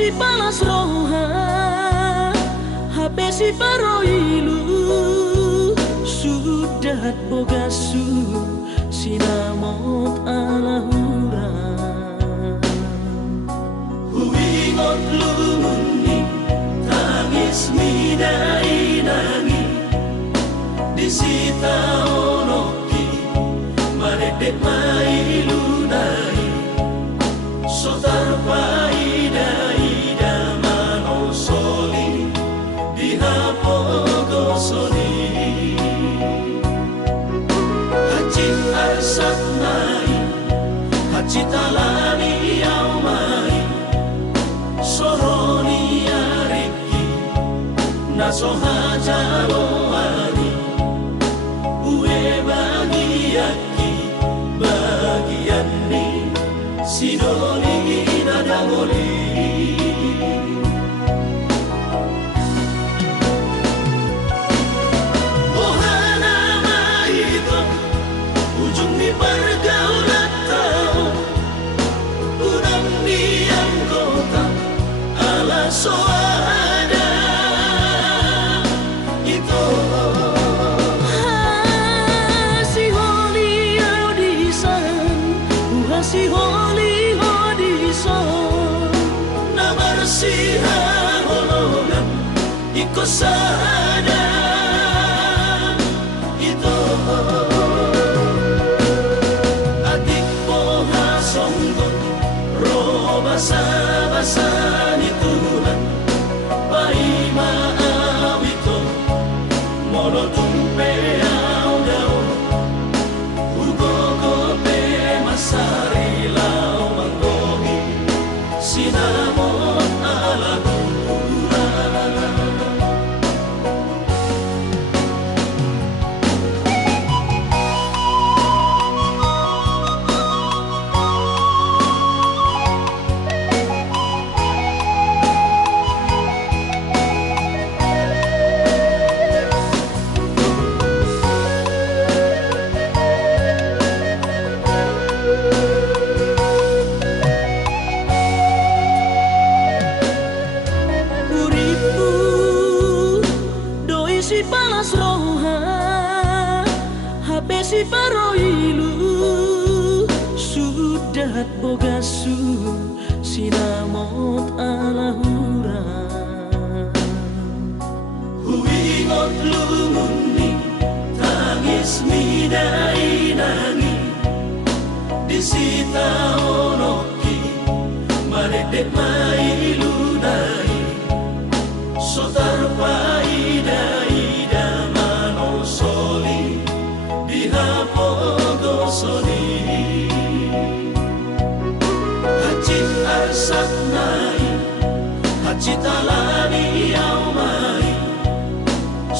si palas roha HP si paroilu sudah bogasu sinamot alahura huingot lumuni tangis midai nangi disita onoki maredek mailu nai sotar paida ida mano soli dihapo gosoli hacit arsat nai hacit alani au mai soroni ariki naso hajalo ani ue bagiaki bagian ni sidoli nadangoli ohana maito ujung di pergaulan tahu udang diam kota ala soada itu si holi audisan si holi siha holongan iko sada itu adik poha songgon ro basa basa ni Tuhan pai maawito mono tumpe au dau ugo go pe masari lau manggohi sinamo si palas roha HP si paroilu sudah bogasu sinamot alahura huingot lumuni tangis midai nangi disita onoki maredek mailu nai sotar paida hacit arsat nai hacit alani au mai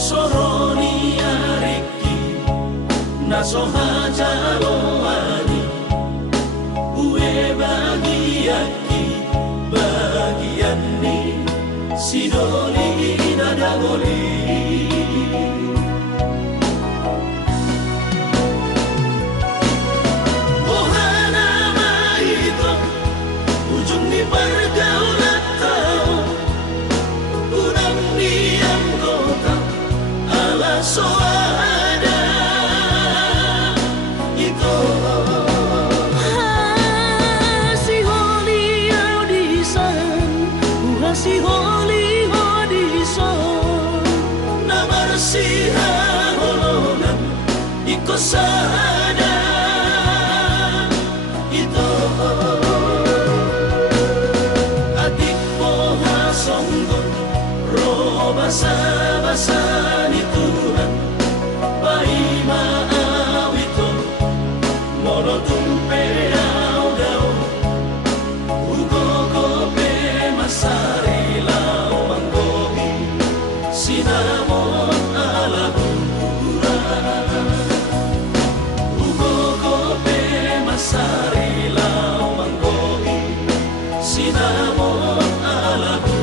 soroni ariki naso hajalo ani ue bagiaki bagian ni sidoli nadagoli pergaulan tahu udang diam kota ala soada itu si holi audisan si holi audisan nama siha holongan iko sada itu basa basa ni Tuhan pai maawito mono tumpe au dau ugo go pe masari lau manggohi sinamon alahura ugo go pe masari lau manggohi sinamon alahura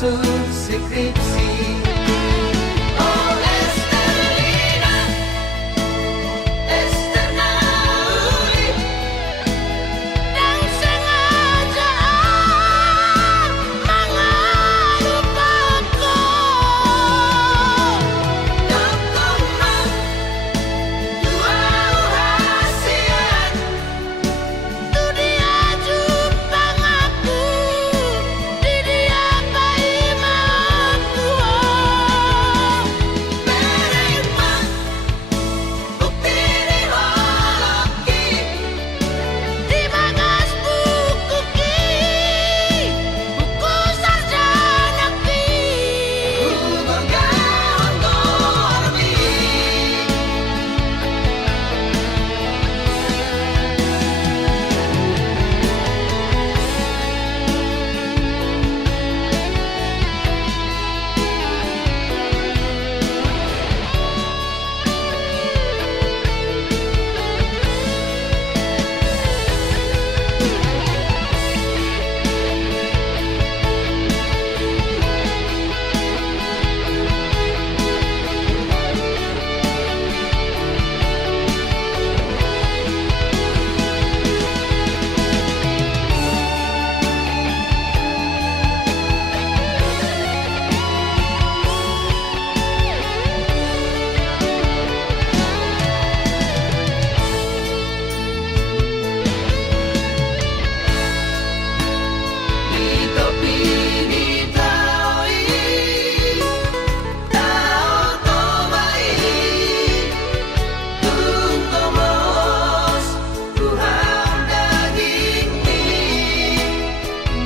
manusur skripsi. Oh Estelina, Estenauli, yang sengaja mengelupaku. Dokumen dua hasian, tu dia jumpa aku, di dia bayi mampu. Menerima bukti di holoki, di bagas buku ki, buku sarjana ki. Bergaun dormi.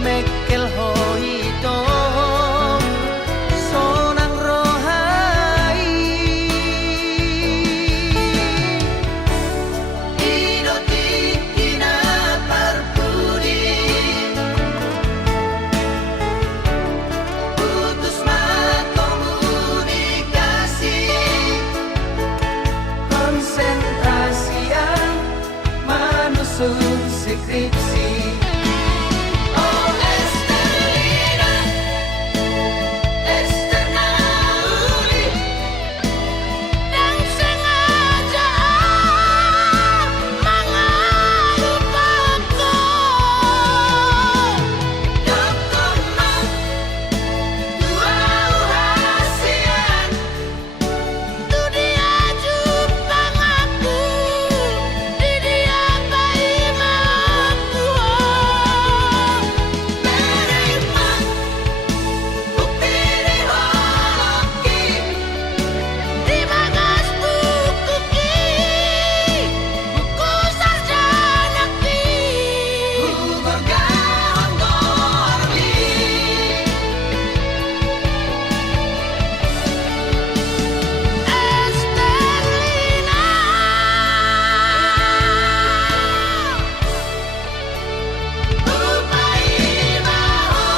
Mekel hoito sonang rohai, idoti kina parpudi, putus komunikasi, konsentrasi yang manusur skripsi. Oh Estelina, Estenauli, yang sengaja mengelupaku. Dokumen dua hasian, tu dia jumpa aku, di dia bayi mampu. Menerima bukti di holoki, di bagas buku ki, buku sarjana ki. Bergaun dormi. Estelina, bayi mahal.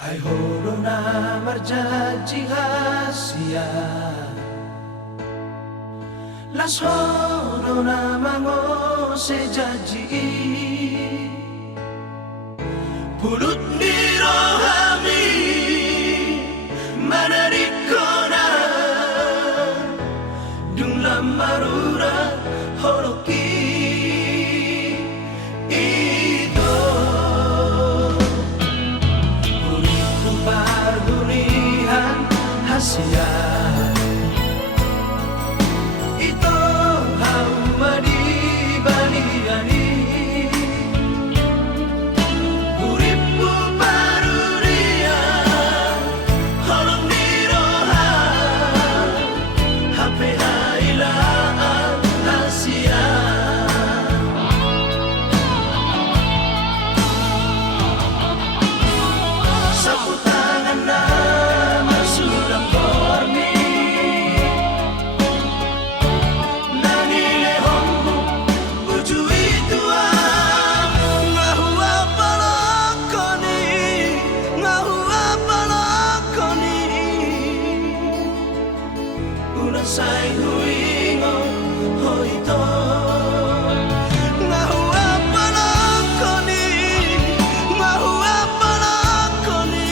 Ai horona marjanji hasia, las horona mangose janji, pulut nirohami manarikona, dung lamarura holoki. Hasia ito hamadi baliani, uripu paruria holong diroha, hape hailaan hasia. Sapu tangan na masulang dormi. Unasai huingo hoito Ngahu apalakoni Ngahu apalakoni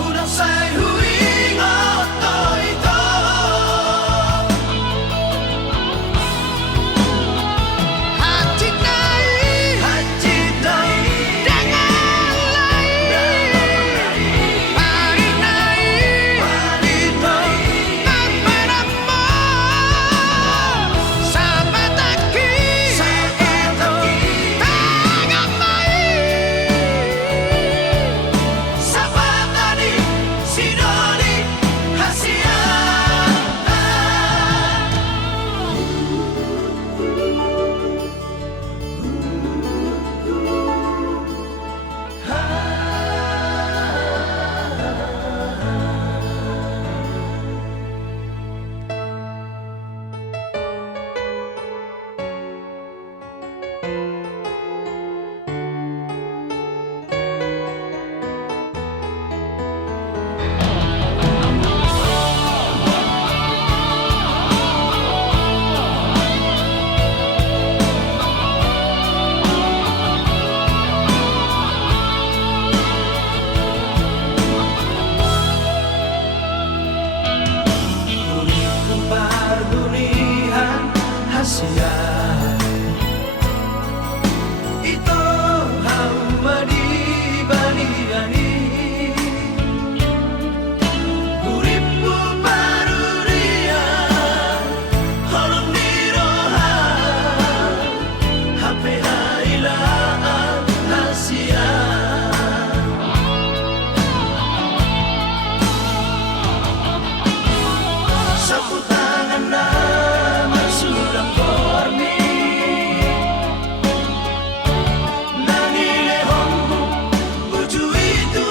Unasai huingo toito Hati dai dengan lain Pari dai Tanpa Sahabat aki Tangan lain Sabatani Sidoni Hasia Pardunihan hasia Ito hamba di baliani Uripmu paruria Holong diroha HP hailaan hasia Sapu tangan nama sudah korni Nangile hombu uju itu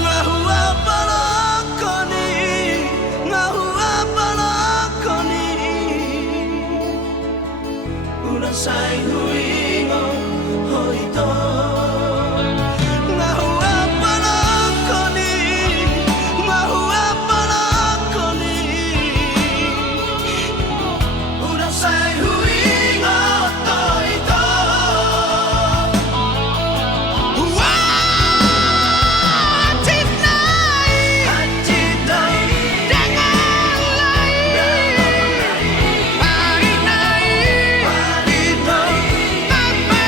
Ngahu apalakoni Ngahu apalakoni Unasai huingo hoito Ngahu apalakoni Ngahu apalakoni Unasai huingo toito Hati dai Hajitai dengan lain Pari dai Tanpa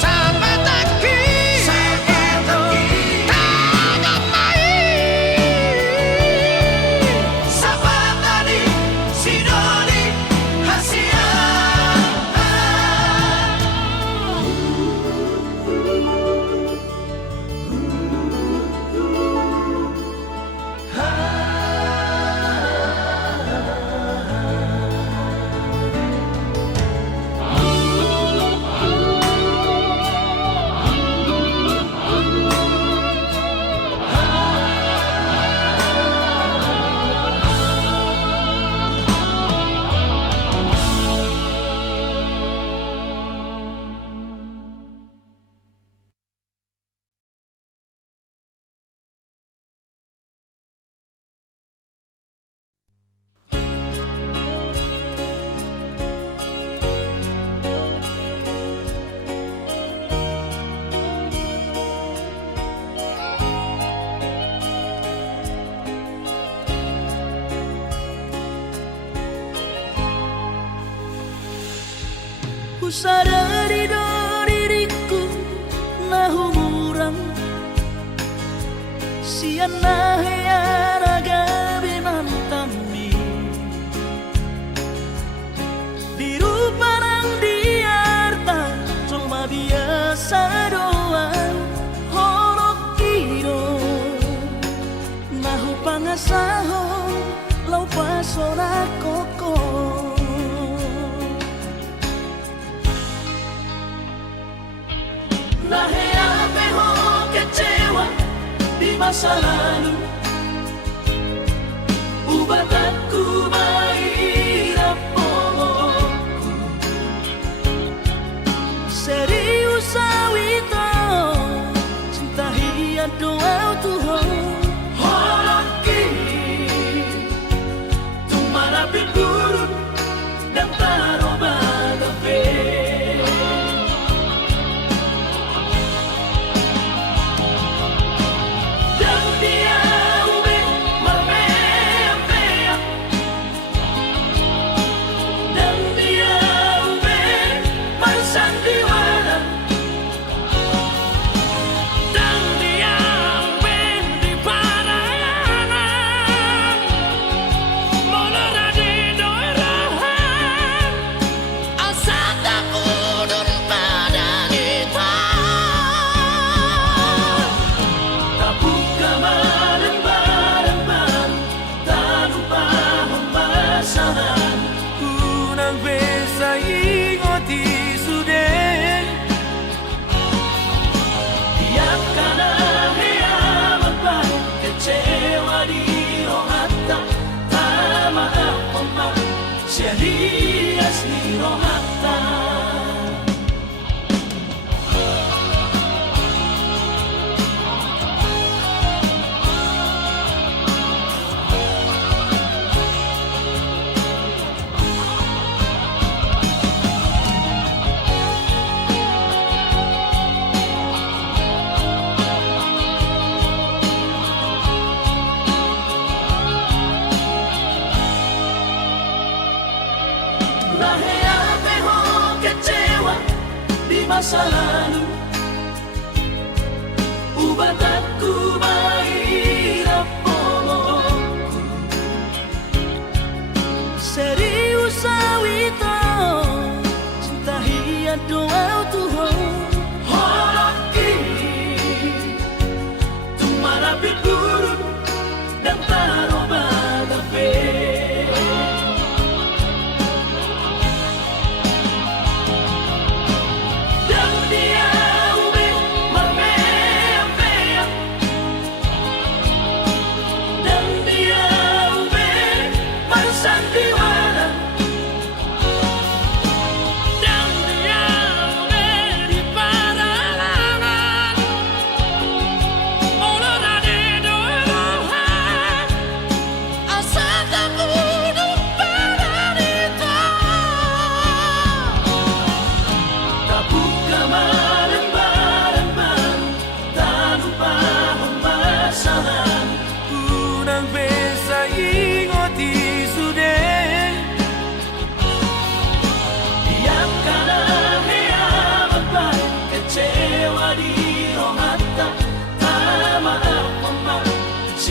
Sahabat aki Tangan lain Sabatani Sidoni Hasia Sadari do diriku nahu murang siana raga binantami biru parang diarta cuma biasa doang horok kiro nahu pangasahon lau pasora koko Kecewa di masa lalu Ubat aku mahirap pomoku serius awito cinta hiat doa Tuhan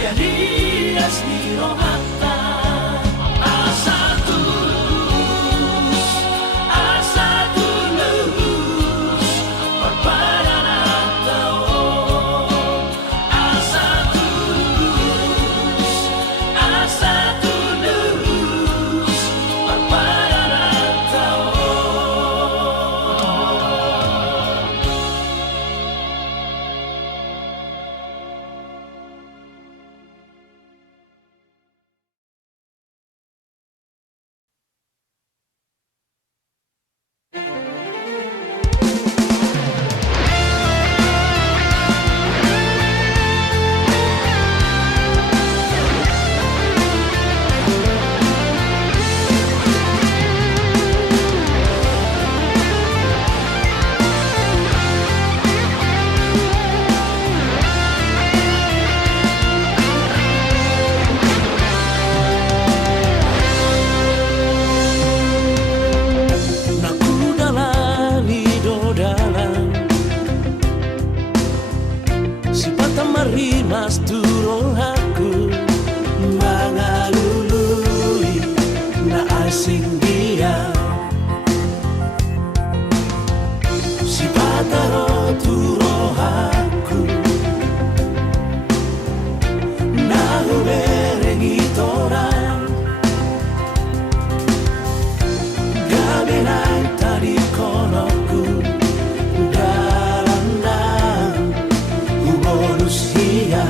Sia dias ni rohata asa tulus Parparan tao asa tulus Parparan tao. Mas turun aku mengalului na asing dia si pataro turo aku na uberengi torang gabenai tadi konoku dalam ubonus hiya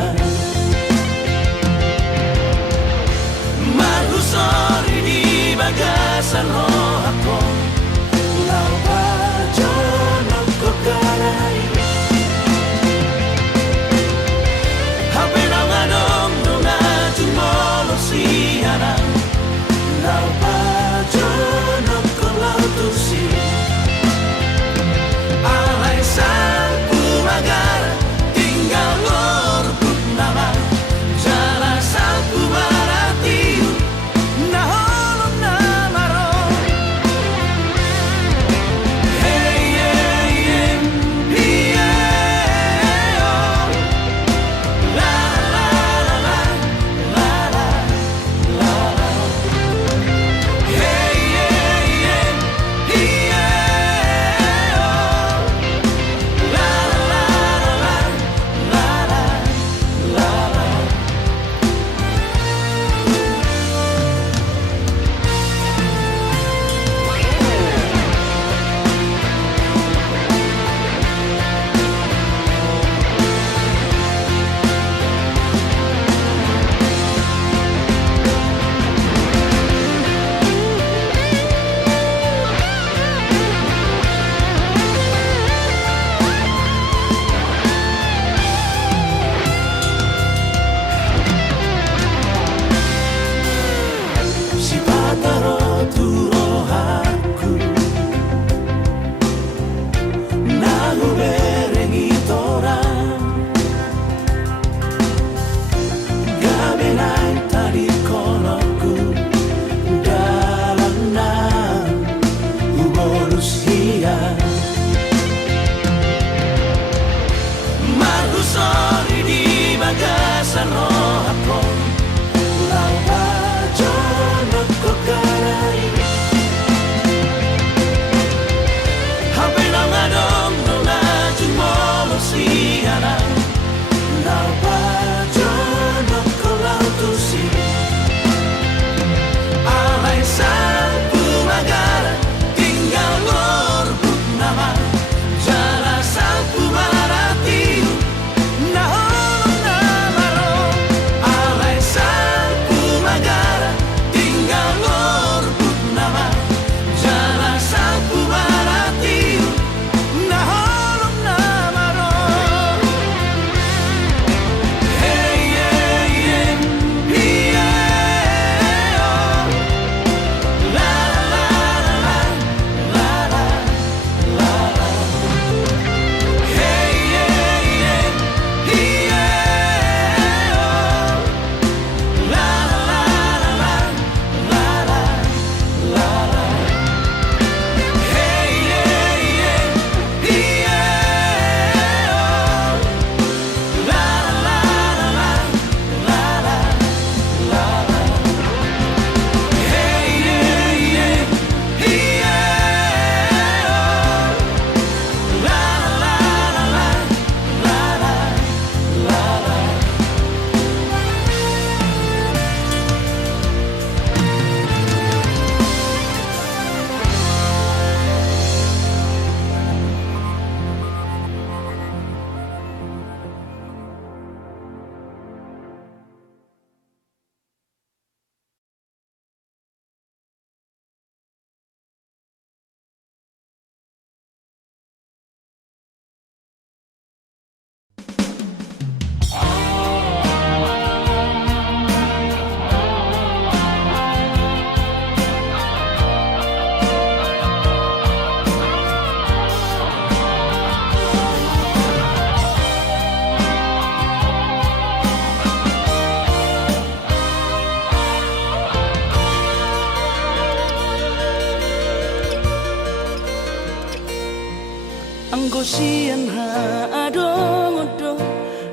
sian ha adong odo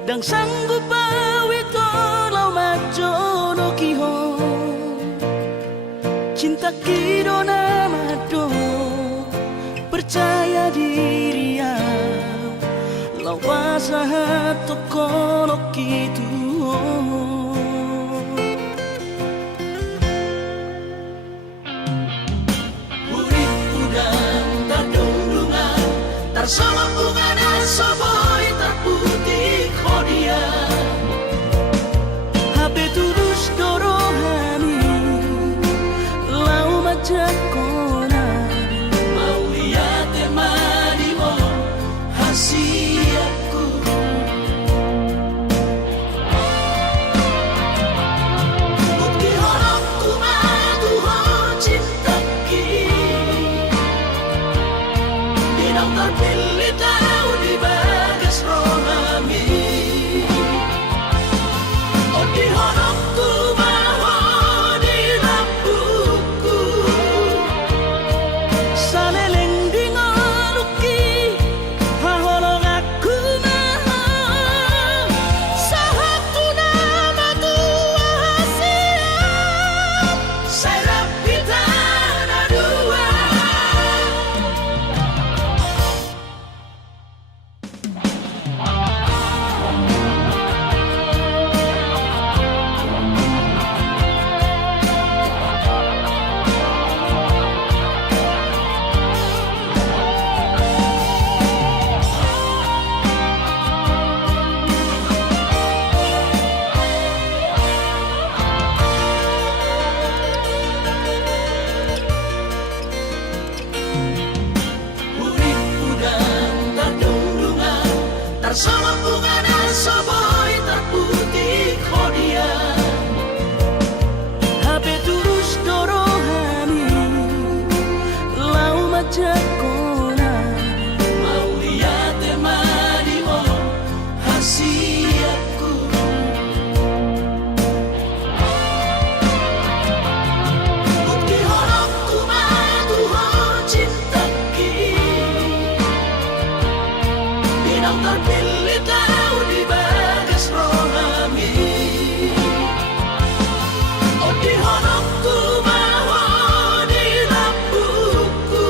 dang sanggup bawi tolau majono kiho cinta kidona mado percaya diri ya lau pasahat tokono kitu sama bunga dan soboy terputih kodia HP tulus dorohani lau majak kona mau lihat temani mo hasiaku bukti horok kumadu ho cinta ki dinang terpilih tahu di bagas rohami oh di horokku maho di lampuku saleleng di ngoluki haholong aku maho sahatu nama tua hasian saya pitana dua sama bunga dan soboy terputih kodia HP tulus dorohani lau majak kona mau lihat temani mo hasiaku bukti horokku madu ho cinta ki dinang terpilih tahu di bagas rohami oh di horokku maho di lampuku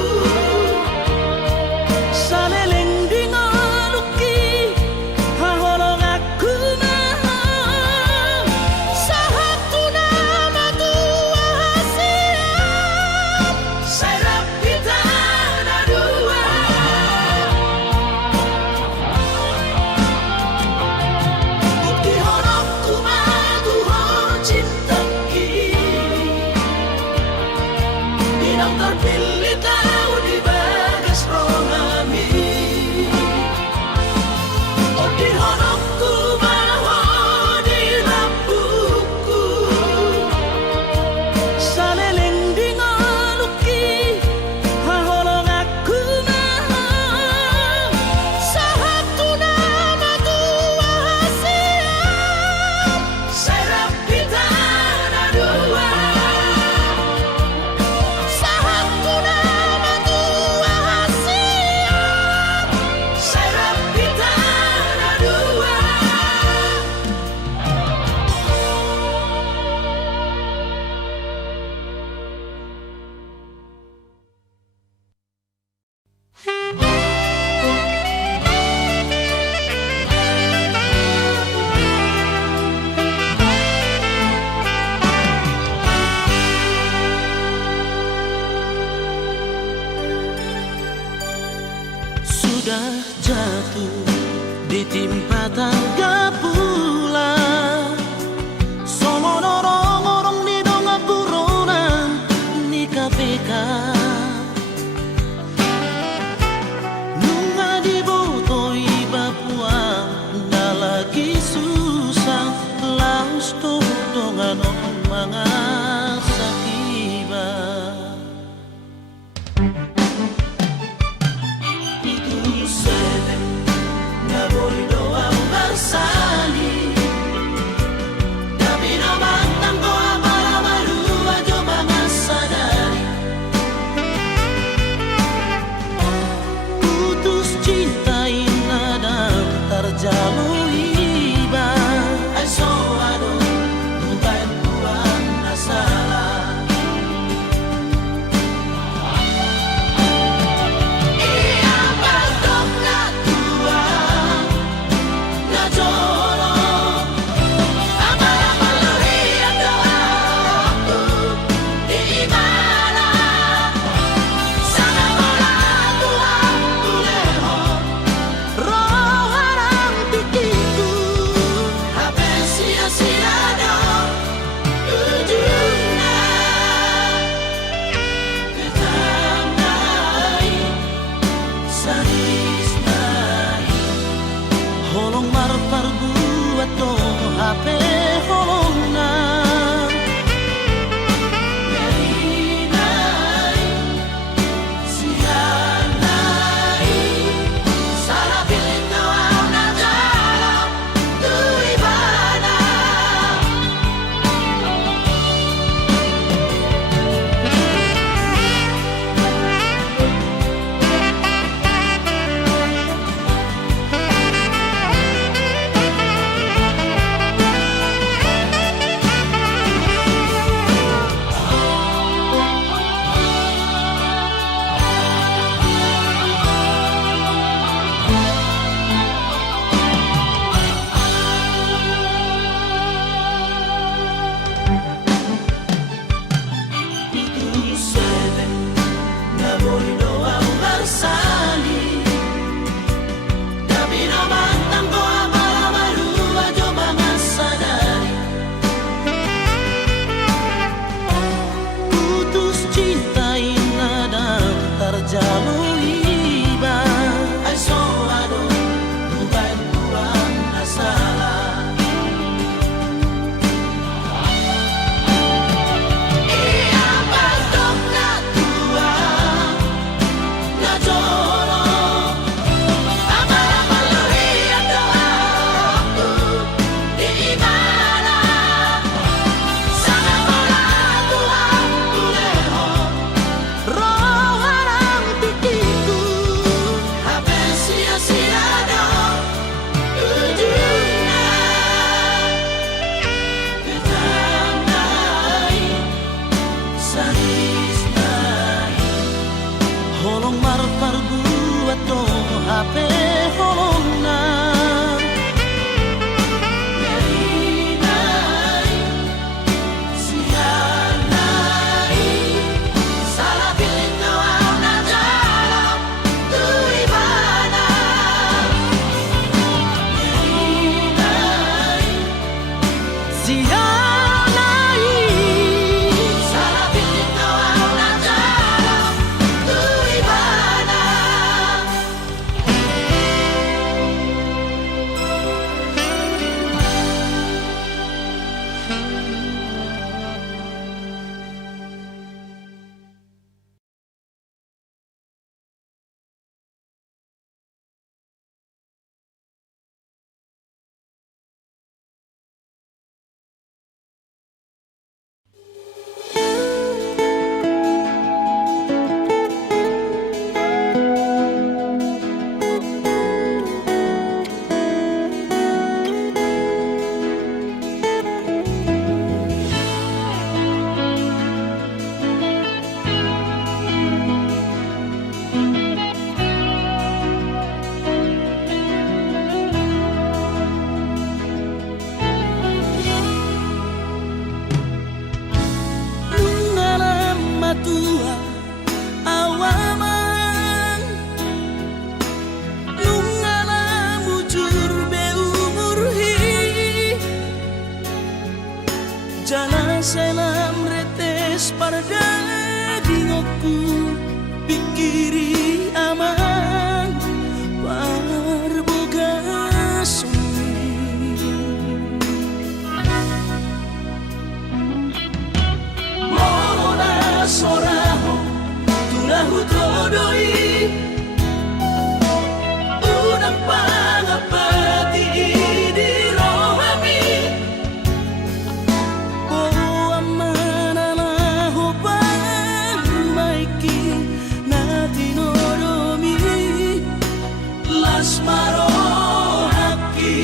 saleleng di ngoluki haholong aku maho sahatu nama tua hasian saya pitana dua bukti horokku madu ho cinta ki dinang terpilih tahu di bagas rohami oh di horokku maho di lampuku saleleng di ngoluki haholong aku maho sahatu nama tua hasian saya pitana dua sahatu nama tua hasian saya pitana dua sudah jatuh ditimpa tangga pula somo dorong di donga buronan ni KPK nunga di botoi Papua nda lagi susah laus tuh dongan omanga sakiba itu Jalan selam retes pada dingokku, pikiri aman parboga sumi. Mona soraho tulahu todoi, unang pangapati di rohami. Oh amana ho pamaiki na tinoromi las marohaki.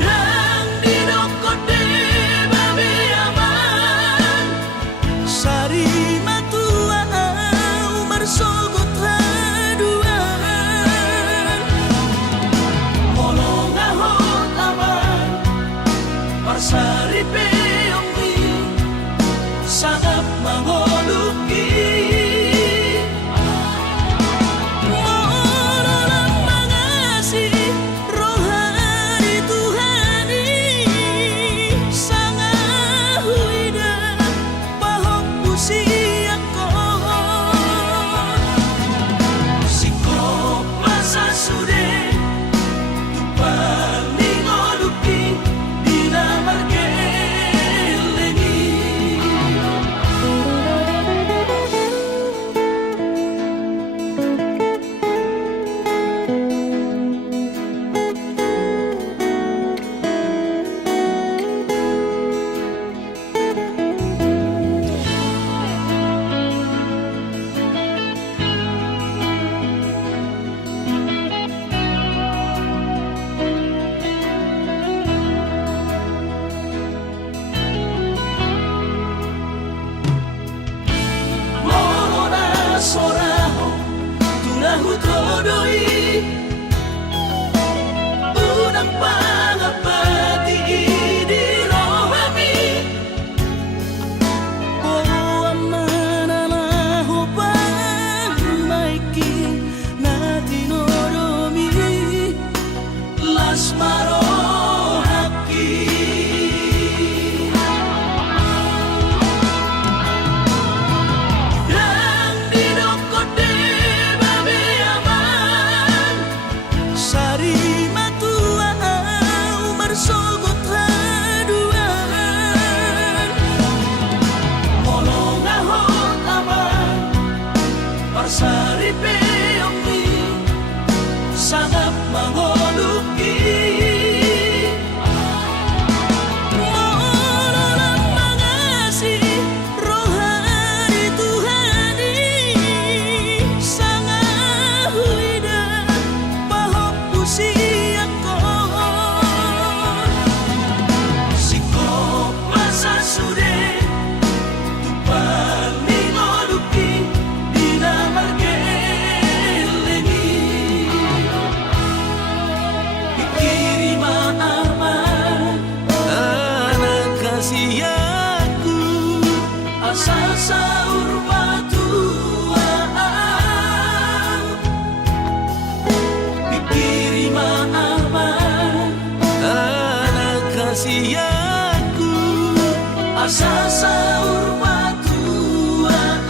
Dan dinokote babi aman sari matua umar sogot haduan. Molong ahon aman parsari peongmi sangat mangoluki. Morolang mangasi rohani Tuhani sangat huida pahok pusiako. Sikop masa sude tupang ningoluki dina margeleni. Mona soraho tulahu todoi, unang pangapati di rohami. Oh amana ho pamaiki na tinoromi las marohaki. Dan dinokote babi aman sari matua umar sogot haduan. Molong ahon aman parsari peongmi sangat mangoluki. Morolang mangasi rohani Tuhani sangat huida pahok pusiako. Sikop masa sude tupang ningoluki dina margeleni. Pikiri maaman anak kasihaku asal sahur batuan. Pikiri maaman anak kasihaku asal sahur batuan.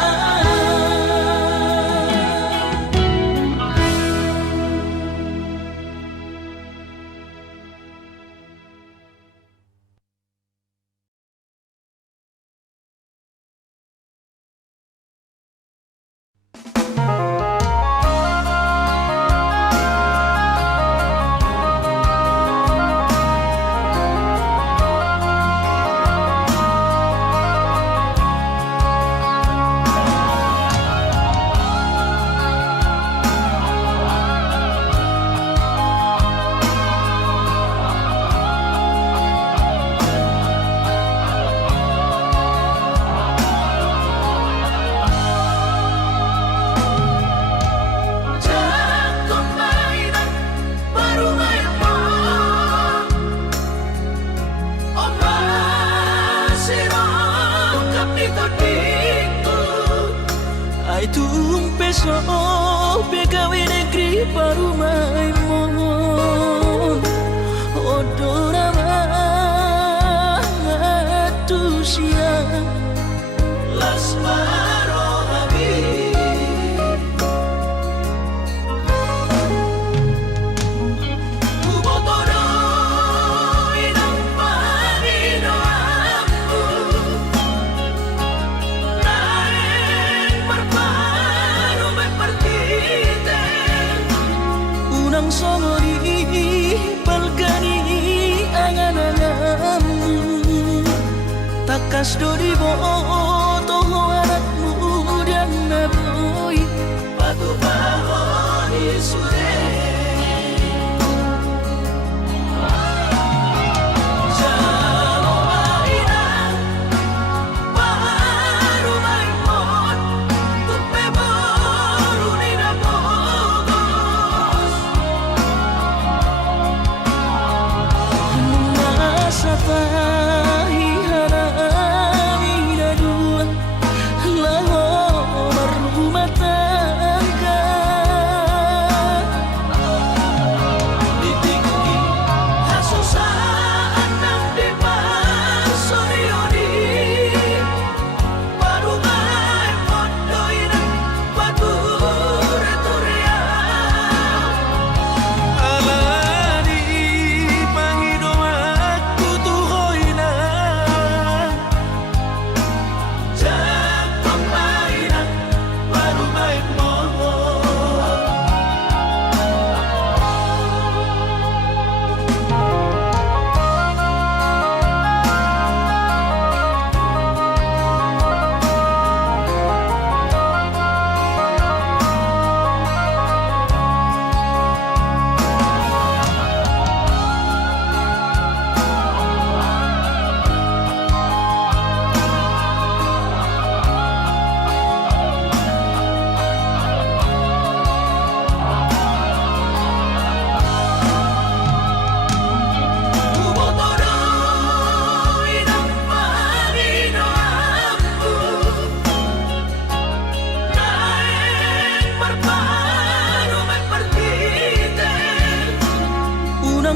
Tumpeso pegawe negeri parumai mo. Unang songori balkani angan-anganmu, takas dori boto anakmu dan naboy patu bahoni sure.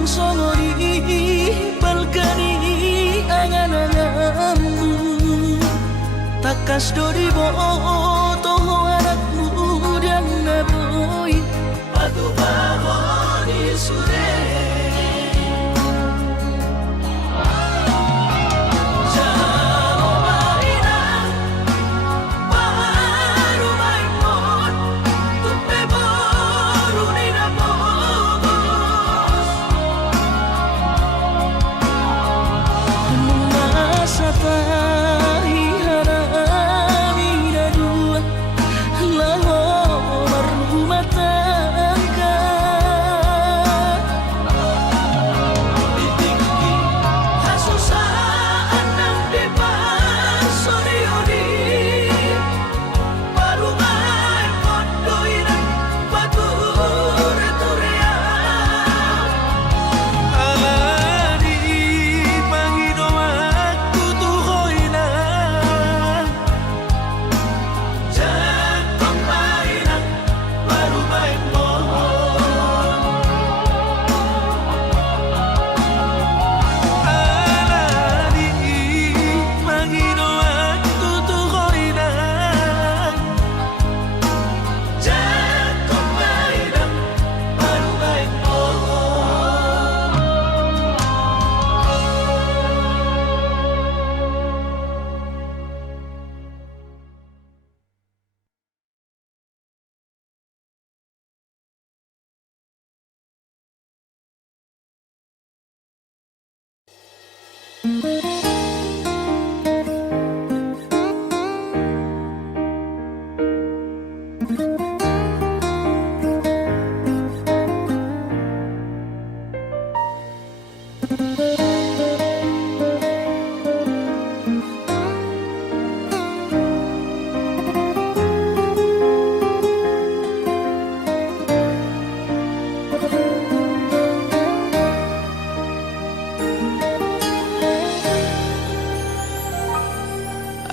Songori balkani angan-anganmu, takas dori boto anakmu dan naboy patu bahoni sure.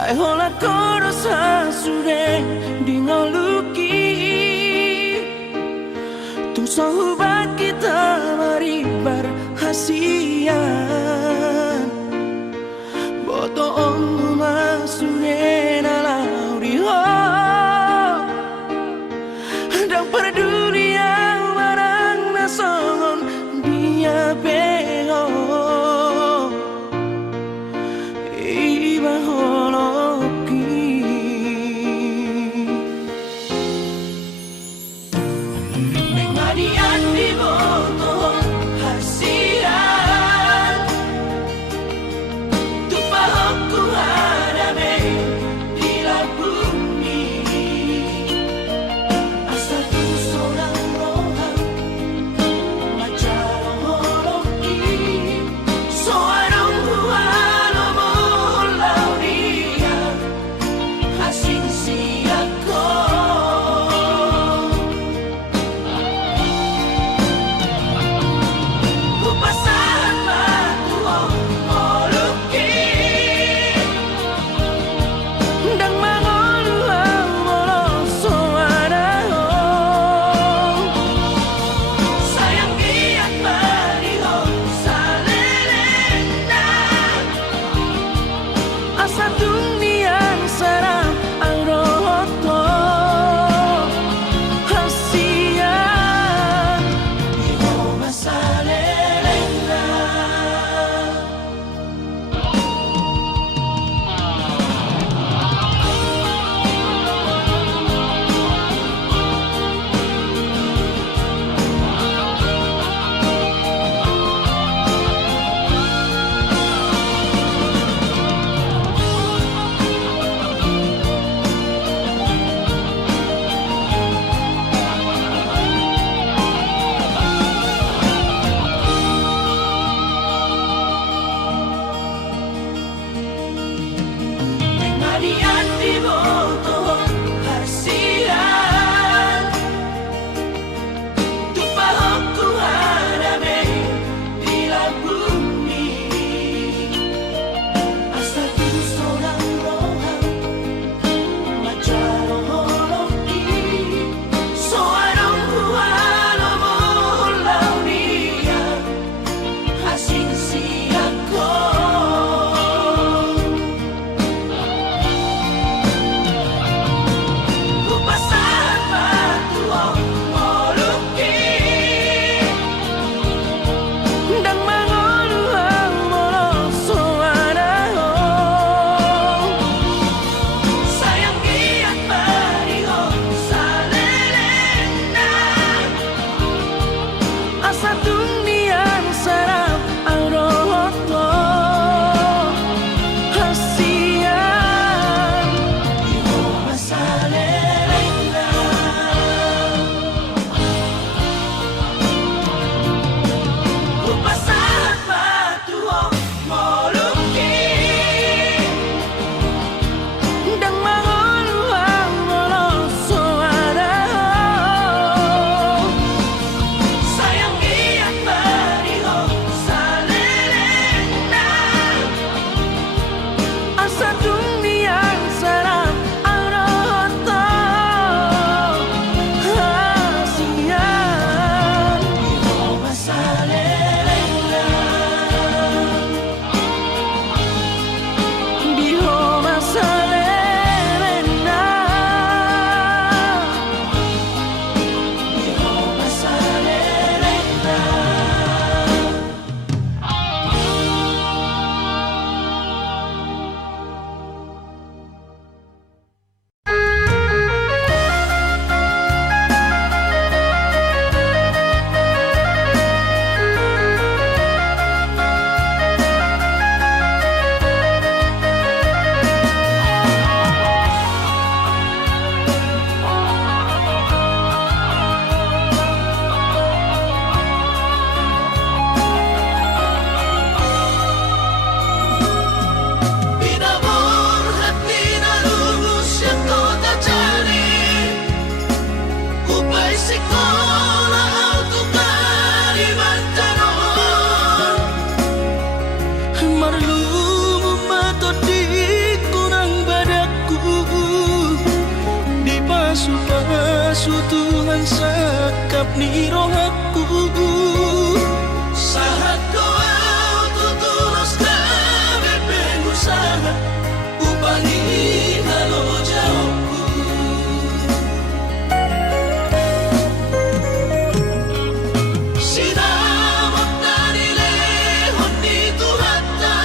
Ai hola koro sa sure dingoluki tung sahubat kita mari berhasian boto om masune na lauri ho dan peduli yang marang nasongon dia beho iba holoki mengadi andi tetap nirohaku Sahat kau tutulus kami pengusaha Upangi halo jauhku Sinamot na nilehon dito hata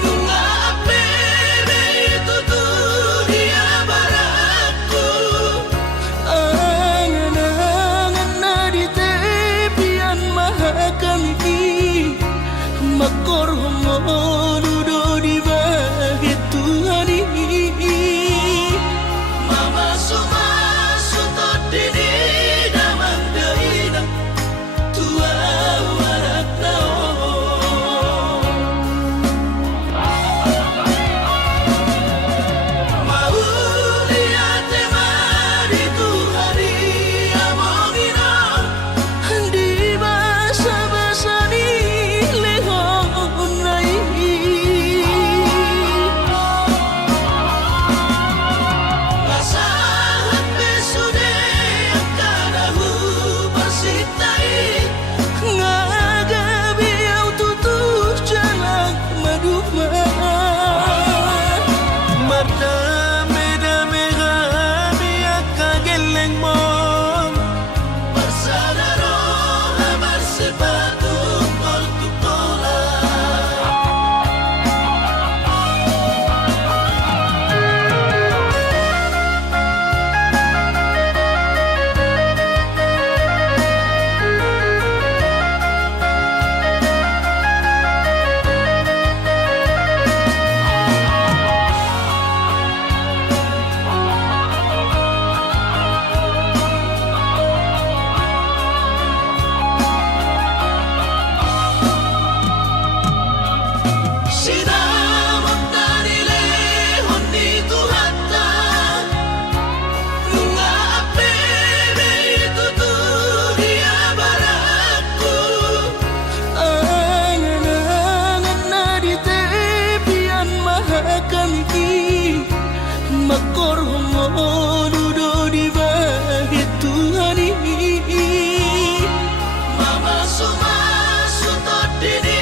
Nung aapebe ito dunia baratku Angan-angan na di tepian mahakami Makorhomo dudo di bahit Tuhani Mama sumasutod dini damang dahilang Tua warak na Mauli ate maritu hari among ina Di basa-basa ni lehon nai Lasahat besude ang kanahu pasitai Ngagabi au tutus jalan maduma Mardame-dame kami akageleng mo Bersadaro amar sepatu tol tutola Sinamot na nilehon dito hata Nung aapebe ito dunia baratku Angan-angan na di tepian mahakami Makorhomo dudo di bahit Tuhani Mama sumasutod dini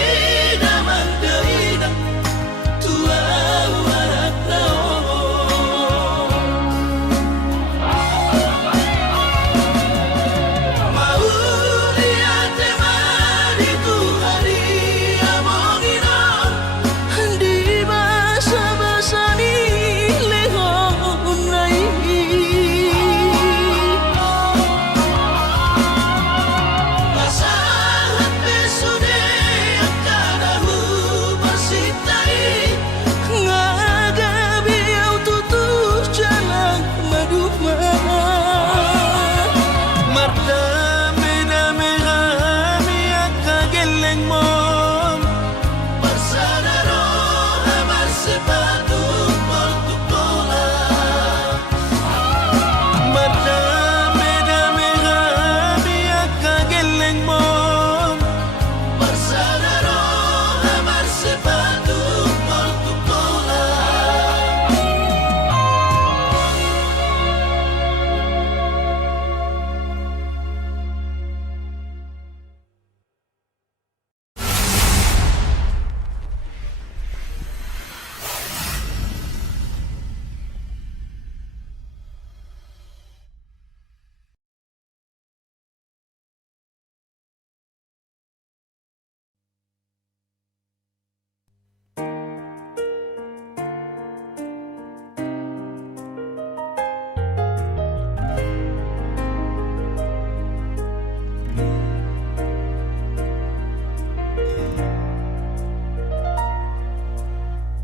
damang dahilang Tua warak na Mauli ate maritu hari among ina Di basa-basa ni lehon nai Lasahat besude ang kanahu pasitai Ngagabi au tutus jalan maduma Mardame-dame kami akageleng mo Bersadaro amar sepatu tol tutola Mardame-dame kami akageleng mo Bersadaro amar sepatu tol tutola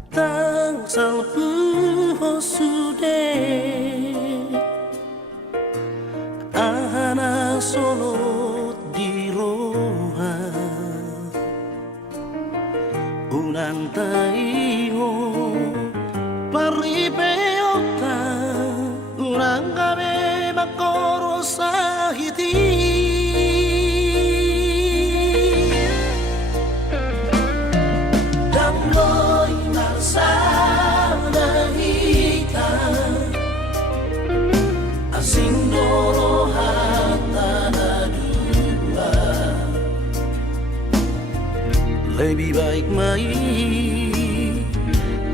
Tangsal puho sude Ana solo di roha Unan taiho Paripeota Urang gabe makoro sahiti Damloy narsana hika Asing dorohan lebih baik mai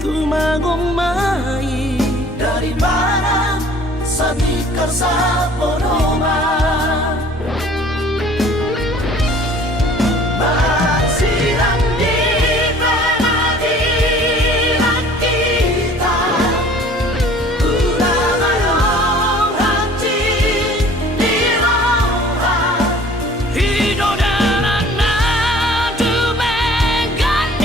tumagong mai daripada sanikar sa ponoma. Magsirang di pangadilan kita, kulang ang hati di roha. Hinodanan na tumeganito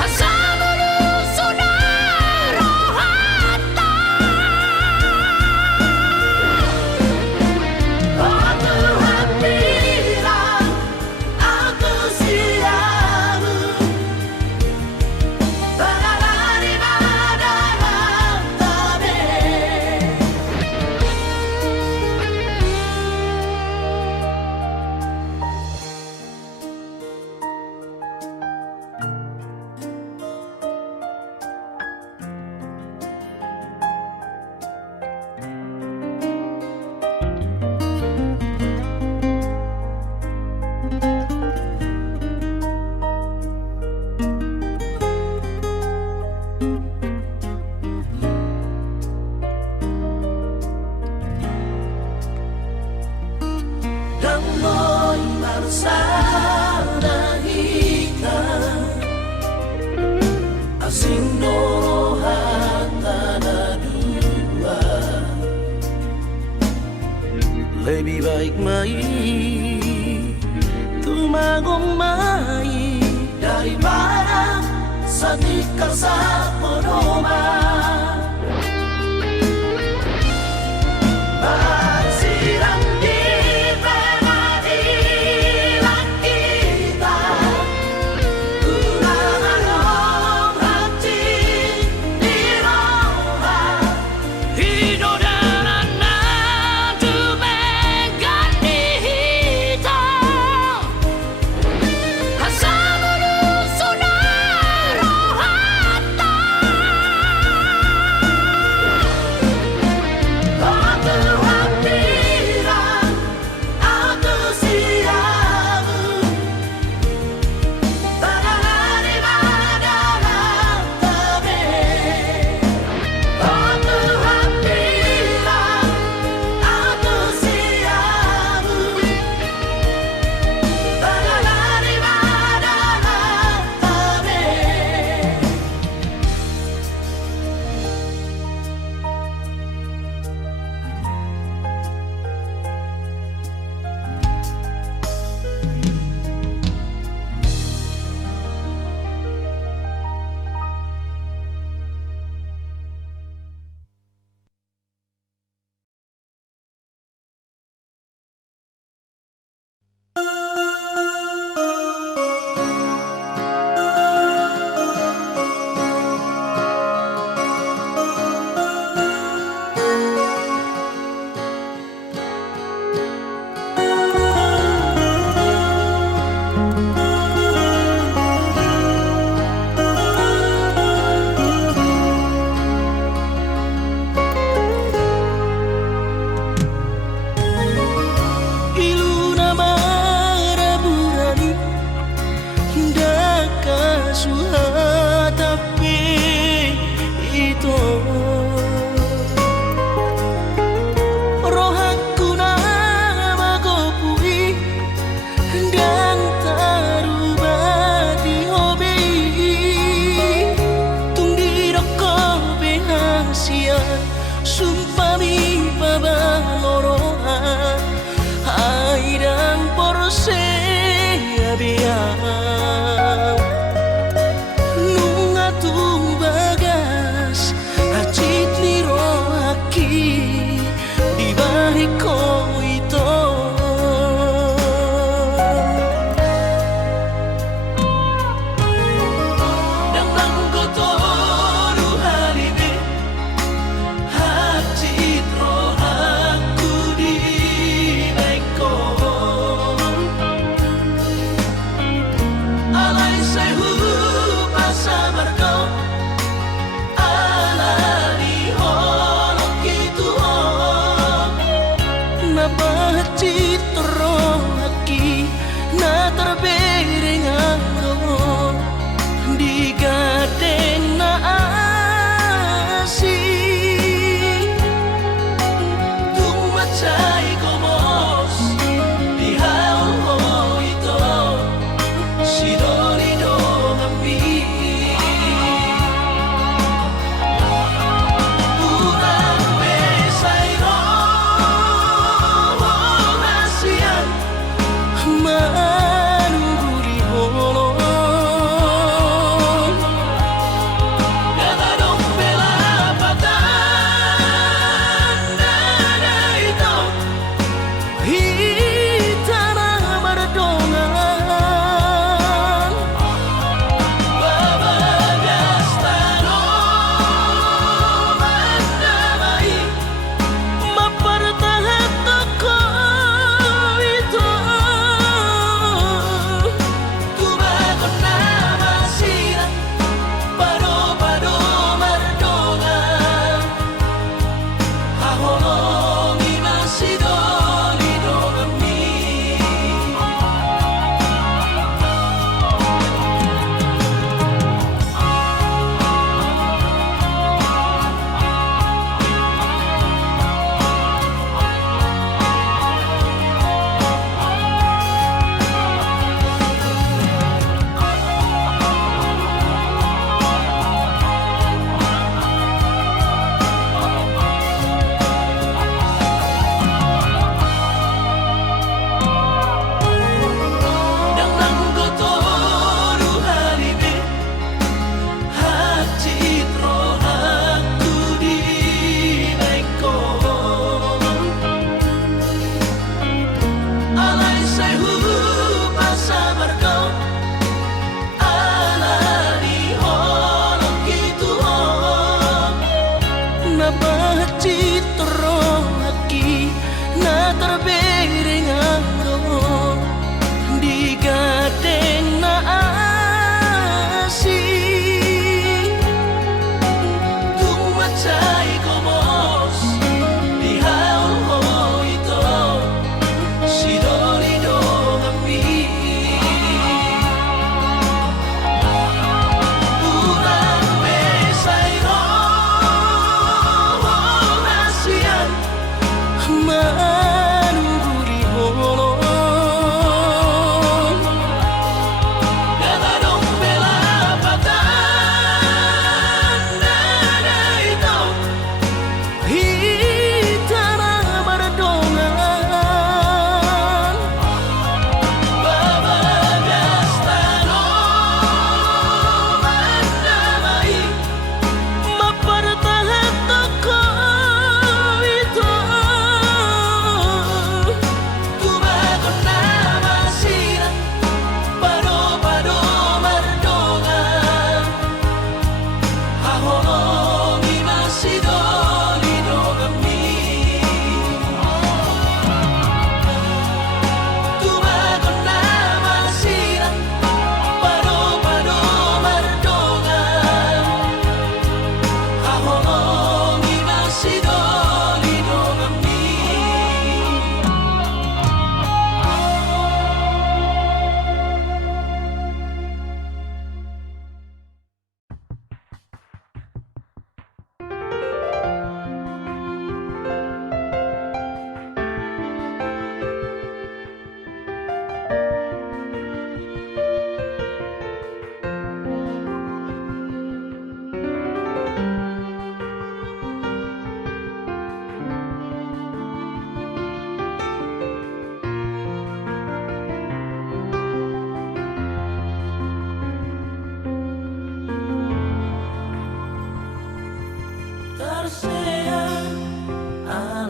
Hasamo luso na rohata Tuhan bilang aku siamu, panalari madalang tabi. Damoy marsana hika, asing norohata na dua. lebih baik mai tumagong mai Daripada sanikar sa ponoma. Magsirang di pangadilan kita, kulang ang hati di roha. Hinodanan na tumeganito Hasamo luso na rohata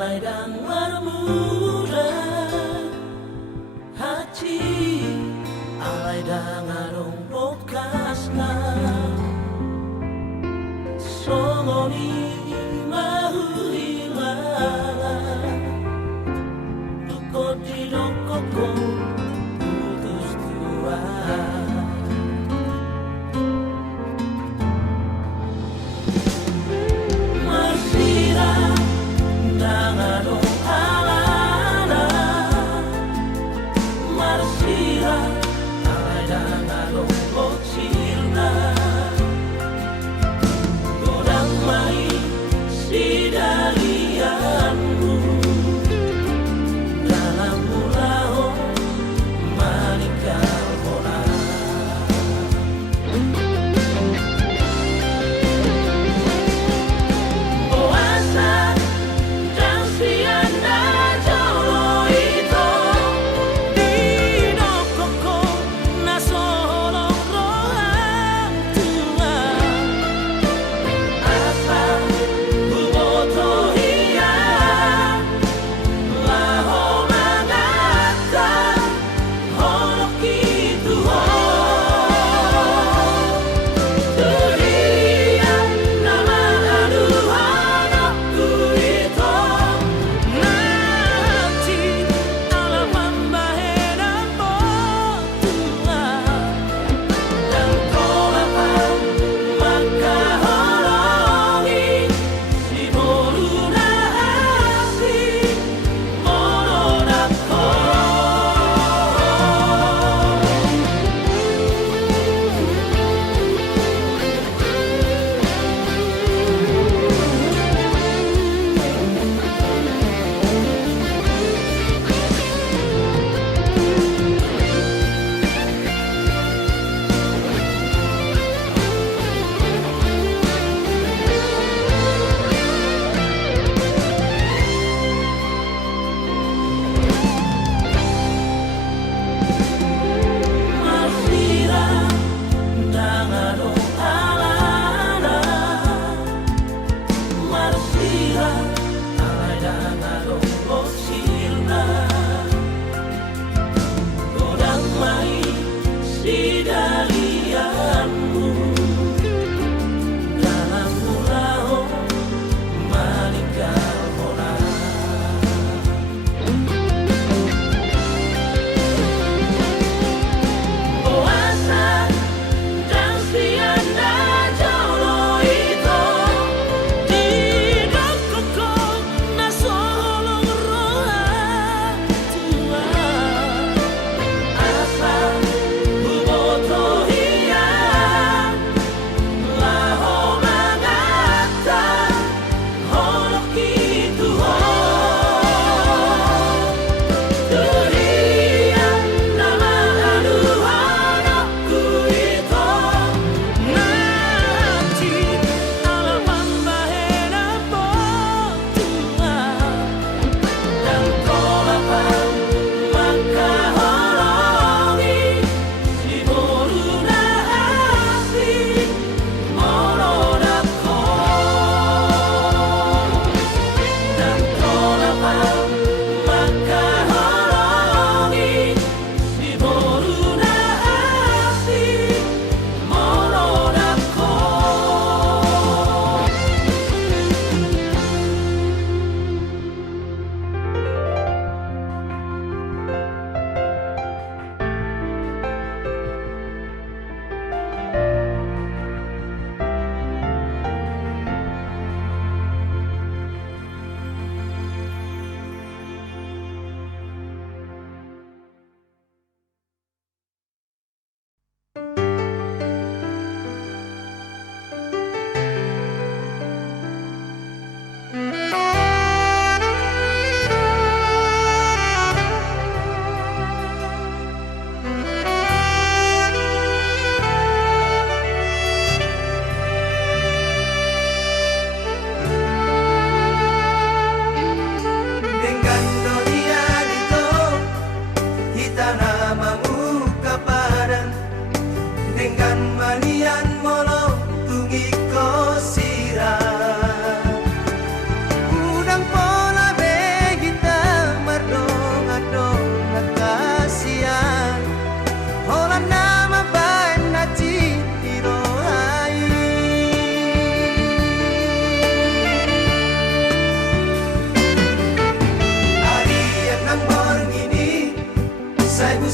alay dan bermuda hati alay dan arong bokasna songoni mahuilala duko di dokoko putus tua Masira dan arong alay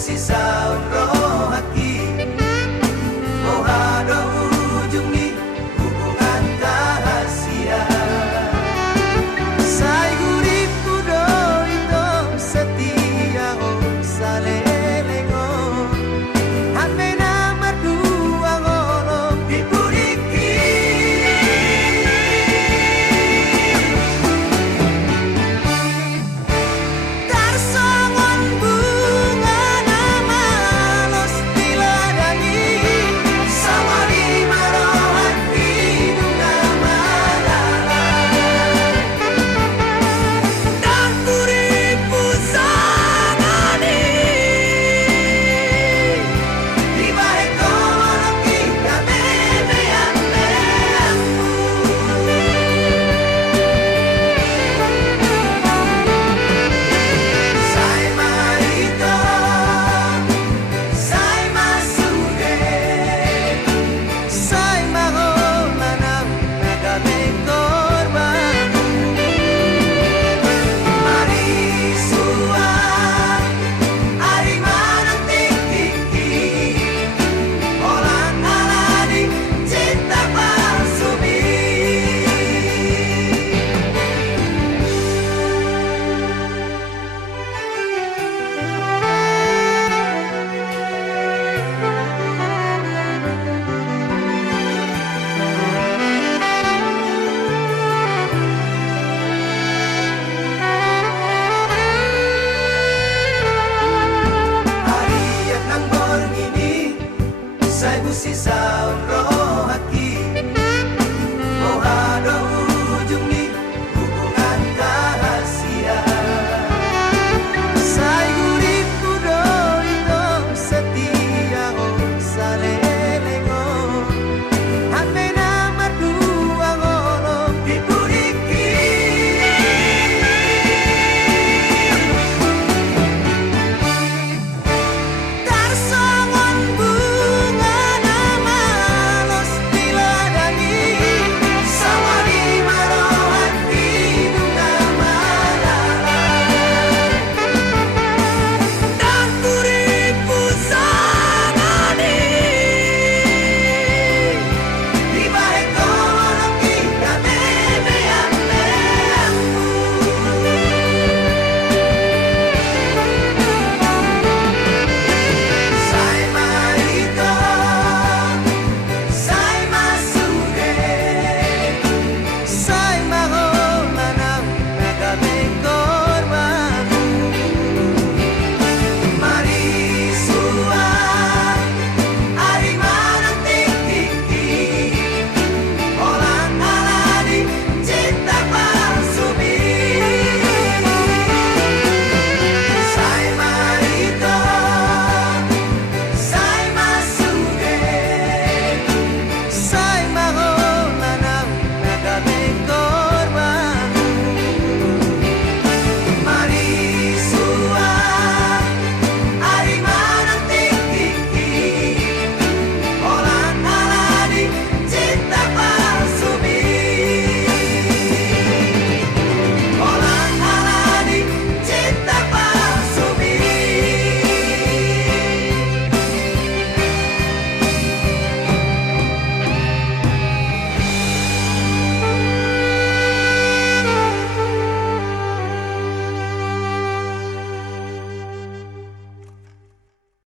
si Sauron